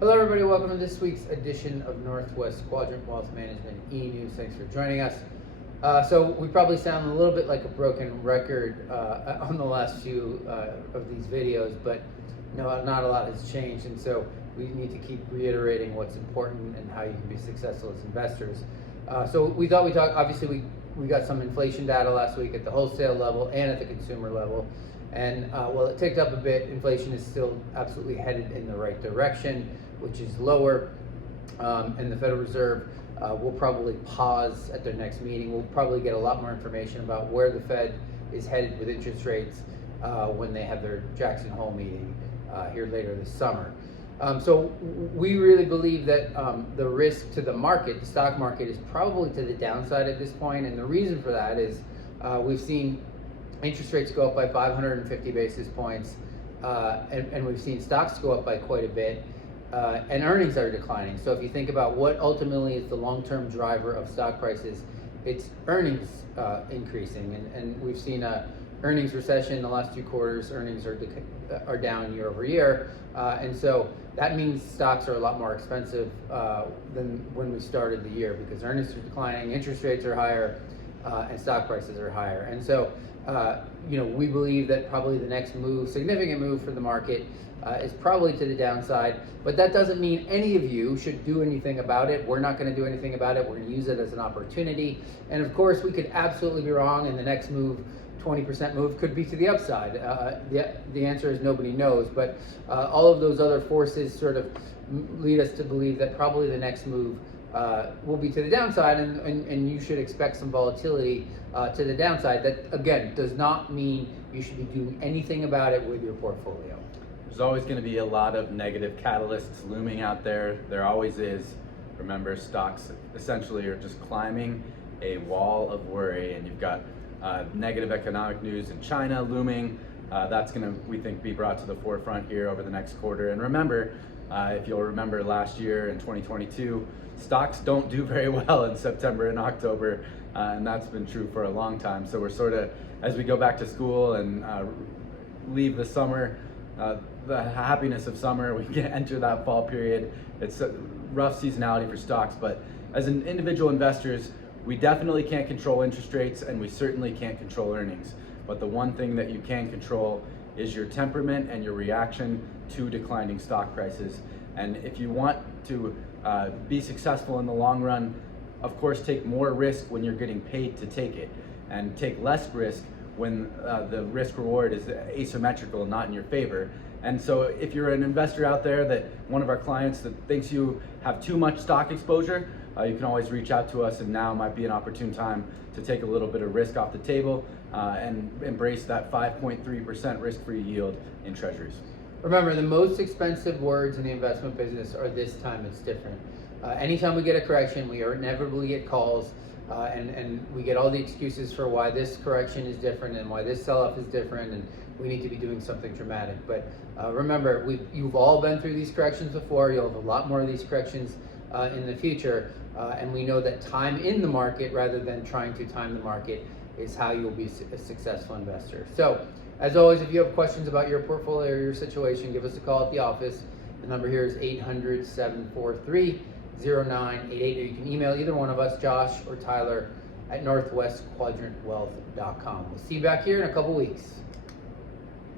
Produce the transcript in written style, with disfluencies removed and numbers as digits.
Hello everybody, welcome to this week's edition of Northwest Quadrant Wealth Management E-News. Thanks for joining us. So we probably sound a little bit like a broken record on the last few of these videos, but no, not a lot has changed, and so we need to keep reiterating what's important and how you can be successful as investors. So we thought we'd talk, obviously we got some inflation data last week at the wholesale level and at the consumer level. And while it ticked up a bit, inflation is still absolutely headed in the right direction, which is lower. And the Federal Reserve will probably pause at their next meeting. We'll probably get a lot more information about where the Fed is headed with interest rates when they have their Jackson Hole meeting here later this summer. So we really believe that the risk to the market, the stock market, is probably to the downside at this point. And the reason for that is we've seen interest rates go up by 550 basis points, and we've seen stocks go up by quite a bit, and earnings are declining. So if you think about what ultimately is the long-term driver of stock prices, it's earnings increasing, and we've seen a earnings recession in the last 2 quarters. Earnings are down year over year, and so that means stocks are a lot more expensive than when we started the year, because earnings are declining, interest rates are higher, and stock prices are higher. And so we believe that probably the next move, significant move for the market, is probably to the downside, but that doesn't mean any of you should do anything about it. We're not going to do anything about it. We're going to use it as an opportunity. And of course, we could absolutely be wrong, and the next move, 20% move, could be to the upside. The answer is nobody knows, but all of those other forces sort of lead us to believe that probably the next move will be to the downside, and you should expect some volatility to the downside. That, again, does not mean you should be doing anything about it with your portfolio. There's always going to be a lot of negative catalysts looming out there. There always is. Remember, stocks essentially are just climbing a wall of worry, and you've got negative economic news in China looming. That's going to, we think, be brought to the forefront here over the next quarter. And remember, if you'll remember last year in 2022, stocks don't do very well in September and October, and that's been true for a long time. So we're sort of, as we go back to school and leave the summer, the happiness of summer, we can enter that fall period. It's a rough seasonality for stocks, but as an individual investors, we definitely can't control interest rates, and we certainly can't control earnings. But the one thing that you can control is your temperament and your reaction to declining stock prices. And if you want to be successful in the long run, of course, take more risk when you're getting paid to take it, and take less risk when the risk reward is asymmetrical, not in your favor. And so if you're an investor out there, that one of our clients that thinks you have too much stock exposure, you can always reach out to us, and now might be an opportune time to take a little bit of risk off the table and embrace that 5.3% risk-free yield in treasuries. Remember, the most expensive words in the investment business are "this time it's different." Anytime we get a correction, we inevitably get calls, and we get all the excuses for why this correction is different and why this sell-off is different, and we need to be doing something dramatic. But remember, you've all been through these corrections before. You'll have a lot more of these corrections in the future, and we know that time in the market rather than trying to time the market is how you'll be a successful investor. So, as always, if you have questions about your portfolio or your situation, give us a call at the office. The number here is 800-743-0988, or you can email either one of us, Josh or Tyler, at northwestquadrantwealth.com. We'll see you back here in a couple weeks.